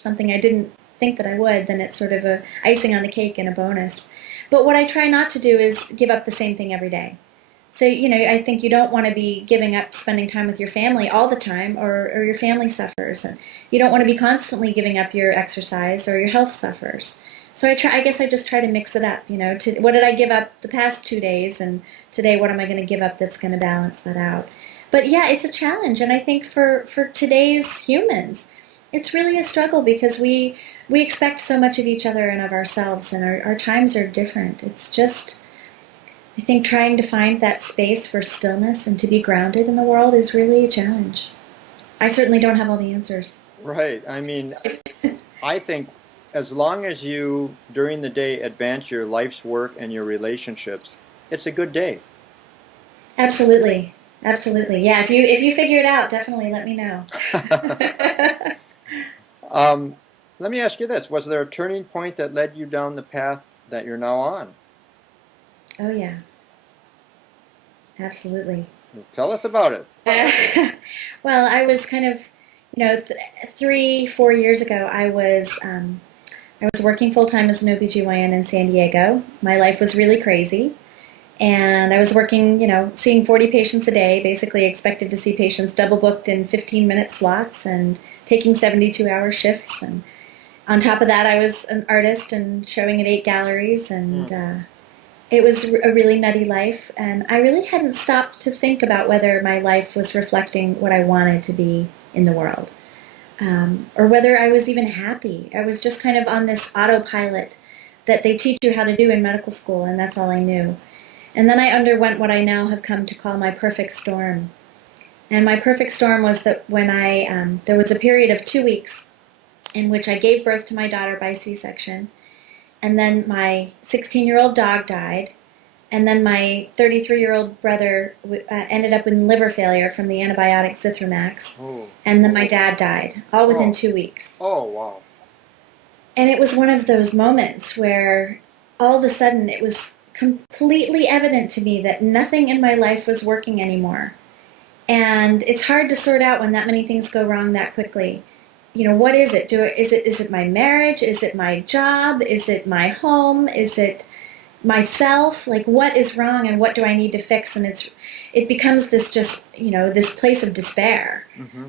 something I didn't think that I would, then it's sort of a icing on the cake and a bonus. But what I try not to do is give up the same thing every day. So, I think you don't want to be giving up spending time with your family all the time, or your family suffers. And you don't want to be constantly giving up your exercise, or your health suffers. So I guess I just try to mix it up, what did I give up the past 2 days, and today what am I going to give up that's going to balance that out? But yeah, it's a challenge. And I think for today's humans, it's really a struggle because we expect so much of each other and of ourselves, and our times are different. It's just, I think, trying to find that space for stillness and to be grounded in the world is really a challenge. I certainly don't have all the answers. Right. I mean, I think as long as you, during the day, advance your life's work and your relationships, it's a good day. Absolutely. Absolutely. Yeah, if you figure it out, definitely let me know. Let me ask you this. Was there a turning point that led you down the path that you're now on? Oh, yeah. Absolutely. Tell us about it. Well, I was kind of, 3-4 years ago, I was working full-time as an OBGYN in San Diego. My life was really crazy. And I was working, seeing 40 patients a day, basically expected to see patients double booked in 15-minute slots and taking 72-hour shifts. And on top of that, I was an artist and showing at 8 galleries, and it was a really nutty life. And I really hadn't stopped to think about whether my life was reflecting what I wanted to be in the world, or whether I was even happy. I was just kind of on this autopilot that they teach you how to do in medical school, and that's all I knew. And then I underwent what I now have come to call my perfect storm. And my perfect storm was that when there was a period of 2 weeks in which I gave birth to my daughter by C-section, and then my 16-year-old dog died, and then my 33-year-old brother ended up in liver failure from the antibiotic Zithromax, and then my dad died, all within 2 weeks. Oh, wow. And it was one of those moments where all of a sudden it was completely evident to me that nothing in my life was working anymore. And it's hard to sort out when that many things go wrong that quickly. What is it? Is it my marriage? Is it my job? Is it my home? Is it myself? Like, what is wrong and what do I need to fix? And it becomes this just, this place of despair. Mm-hmm.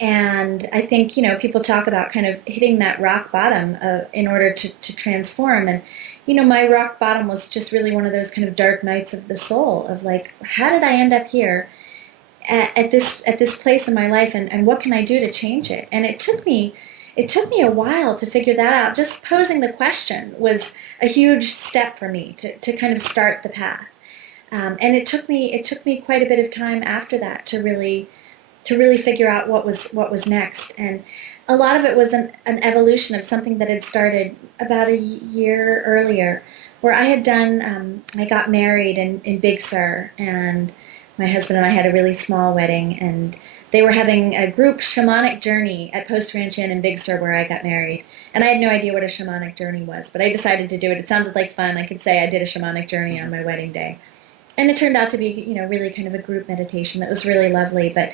And I think, people talk about kind of hitting that rock bottom in order to transform. And, my rock bottom was just really one of those kind of dark nights of the soul of like, how did I end up here at this place in my life, and what can I do to change it? And it took me a while to figure that out. Just posing the question was a huge step for me to kind of start the path. And it took me quite a bit of time after that to really figure out what was next. And a lot of it was an evolution of something that had started about a year earlier, where I had done, I got married in Big Sur, and my husband and I had a really small wedding, and they were having a group shamanic journey at Post Ranch Inn in Big Sur where I got married. And I had no idea what a shamanic journey was, but I decided to do it. It sounded like fun. I could say I did a shamanic journey on my wedding day. And it turned out to be, really kind of a group meditation that was really lovely. But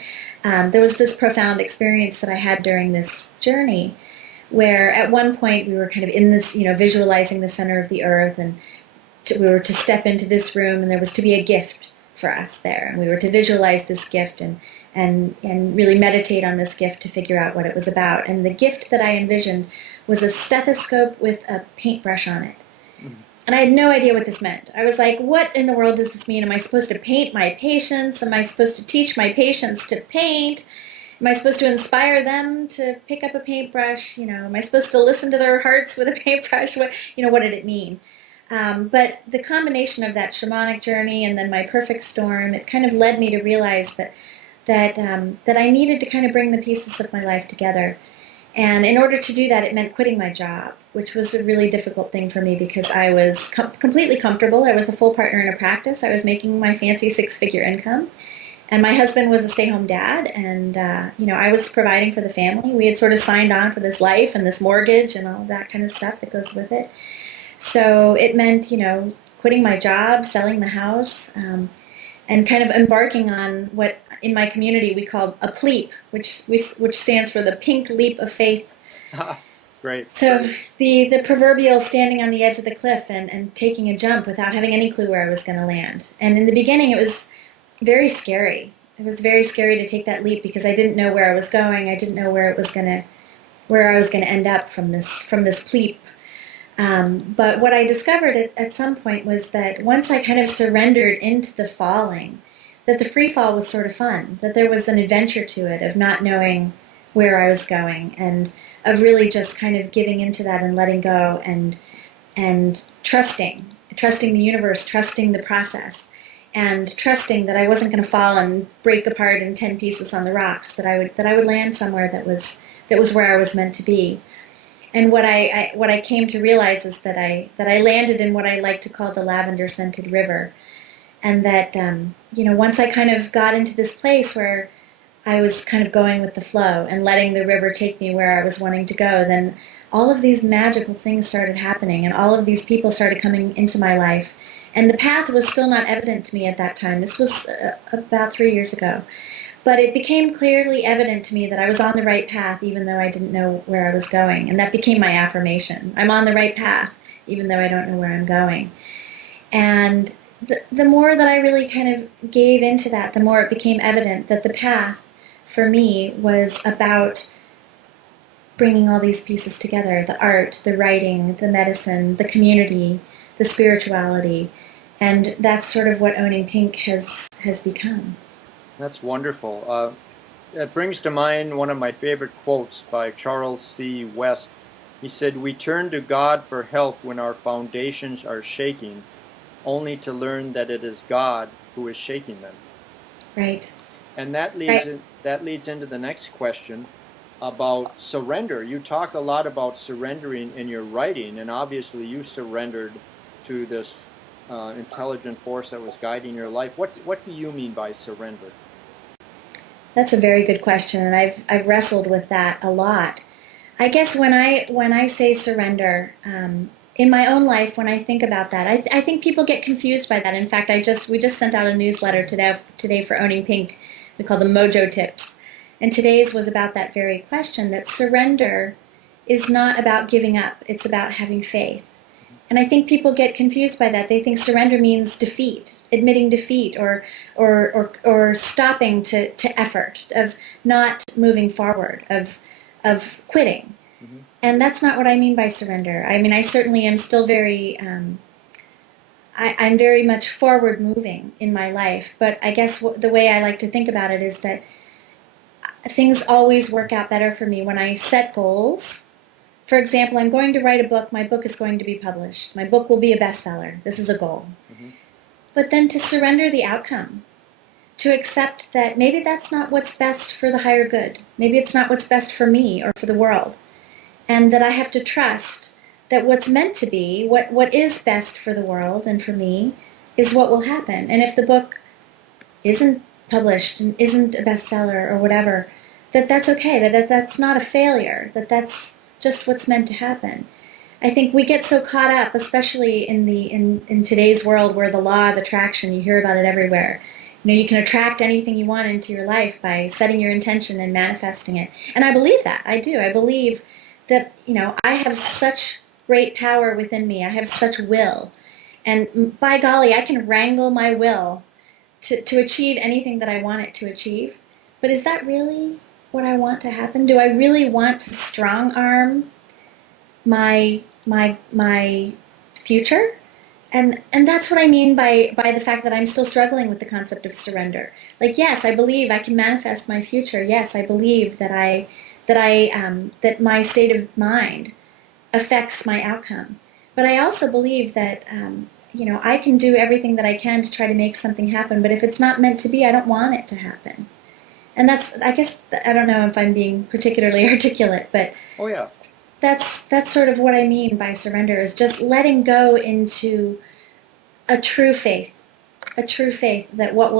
there was this profound experience that I had during this journey where at one point we were kind of in this, visualizing the center of the earth, and we were to step into this room, and there was to be a gift for us there. And we were to visualize this gift and really meditate on this gift to figure out what it was about. And the gift that I envisioned was a stethoscope with a paintbrush on it. And I had no idea what this meant. I was like, what in the world does this mean? Am I supposed to paint my patients? Am I supposed to teach my patients to paint? Am I supposed to inspire them to pick up a paintbrush? Am I supposed to listen to their hearts with a paintbrush? What did it mean? But the combination of that shamanic journey and then my perfect storm, it kind of led me to realize that I needed to kind of bring the pieces of my life together. And in order to do that, it meant quitting my job, which was a really difficult thing for me because I was completely comfortable. I was a full partner in a practice. I was making my fancy 6-figure income. And my husband was a stay-home dad, and I was providing for the family. We had sort of signed on for this life and this mortgage and all that kind of stuff that goes with it. So it meant, quitting my job, selling the house, and kind of embarking on what in my community we called a PLEAP, which stands for the Pink Leap of Faith. Great. So the proverbial standing on the edge of the cliff and taking a jump without having any clue where I was going to land. And in the beginning, it was very scary. It was very scary to take that leap because I didn't know where I was going. I didn't know where I was going to end up from this leap. But what I discovered at some point was that once I kind of surrendered into the falling, that the free fall was sort of fun, that there was an adventure to it of not knowing where I was going and of really just kind of giving into that and letting go and trusting the universe, trusting the process, and trusting that I wasn't going to fall and break apart in 10 pieces on the rocks, that I would land somewhere that was where I was meant to be. And what I came to realize is that I landed in what I like to call the lavender scented river, and that once I kind of got into this place where I was kind of going with the flow and letting the river take me where I was wanting to go, then all of these magical things started happening and all of these people started coming into my life. And the path was still not evident to me at that time. This was about 3 years ago. But it became clearly evident to me that I was on the right path even though I didn't know where I was going. And that became my affirmation. I'm on the right path even though I don't know where I'm going. And the more that I really kind of gave into that, the more it became evident that the path for me was about bringing all these pieces together: the art, the writing, the medicine, the community, the spirituality. And that's sort of what Owning Pink has become. That's wonderful. It brings to mind one of my favorite quotes by Charles C. West. He said, "We turn to God for help when our foundations are shaking, only to learn that it is God who is shaking them." Right. And that leads into the next question about surrender. You talk a lot about surrendering in your writing, and obviously you surrendered to this intelligent force that was guiding your life. What do you mean by surrender? That's a very good question, and I've wrestled with that a lot. I guess when I say surrender, in my own life, when I think about that, I think people get confused by that. In fact, we just sent out a newsletter today for Owning Pink. We call them Mojo Tips. And today's was about that very question, that surrender is not about giving up. It's about having faith. And I think people get confused by that. They think surrender means defeat, admitting defeat, or stopping to effort, of not moving forward, of quitting. Mm-hmm. And that's not what I mean by surrender. I mean, I certainly am still very, I'm very much forward moving in my life. But I guess the way I like to think about it is that things always work out better for me when I set goals. For example, I'm going to write a book. My book is going to be published. My book will be a bestseller. This is a goal. Mm-hmm. But then to surrender the outcome, to accept that maybe that's not what's best for the higher good. Maybe it's not what's best for me or for the world. And that I have to trust that what's meant to be, what is best for the world and for me, is what will happen. And if the book isn't published and isn't a bestseller or whatever, that's okay, that's not a failure, that's just what's meant to happen. I think we get so caught up, especially in today's world where the law of attraction, you hear about it everywhere. You can attract anything you want into your life by setting your intention and manifesting it. And I believe that. I do. I believe that, I have such great power within me. I have such will. And by golly, I can wrangle my will to achieve anything that I want it to achieve. But is that really what I want to happen? Do I really want to strong arm my future? And that's what I mean by the fact that I'm still struggling with the concept of surrender. Like, yes, I believe I can manifest my future. Yes, I believe that that my state of mind affects my outcome. But I also believe that I can do everything that I can to try to make something happen. But if it's not meant to be, I don't want it to happen. And that's, I guess, I don't know if I'm being particularly articulate, but oh yeah, that's sort of what I mean by surrender, is just letting go into a true faith that what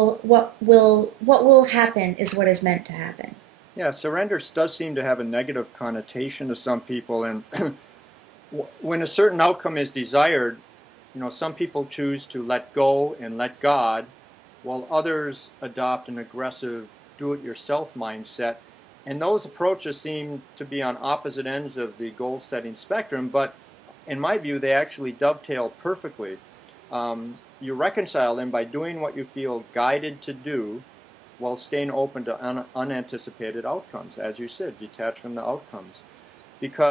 will happen is what is meant to happen. Yeah, surrender does seem to have a negative connotation to some people, and when a certain outcome is desired, some people choose to let go and let God, while others adopt an aggressive do-it-yourself mindset. And those approaches seem to be on opposite ends of the goal-setting spectrum, but in my view, they actually dovetail perfectly. You reconcile them by doing what you feel guided to do while staying open to unanticipated outcomes, as you said, detached from the outcomes. Because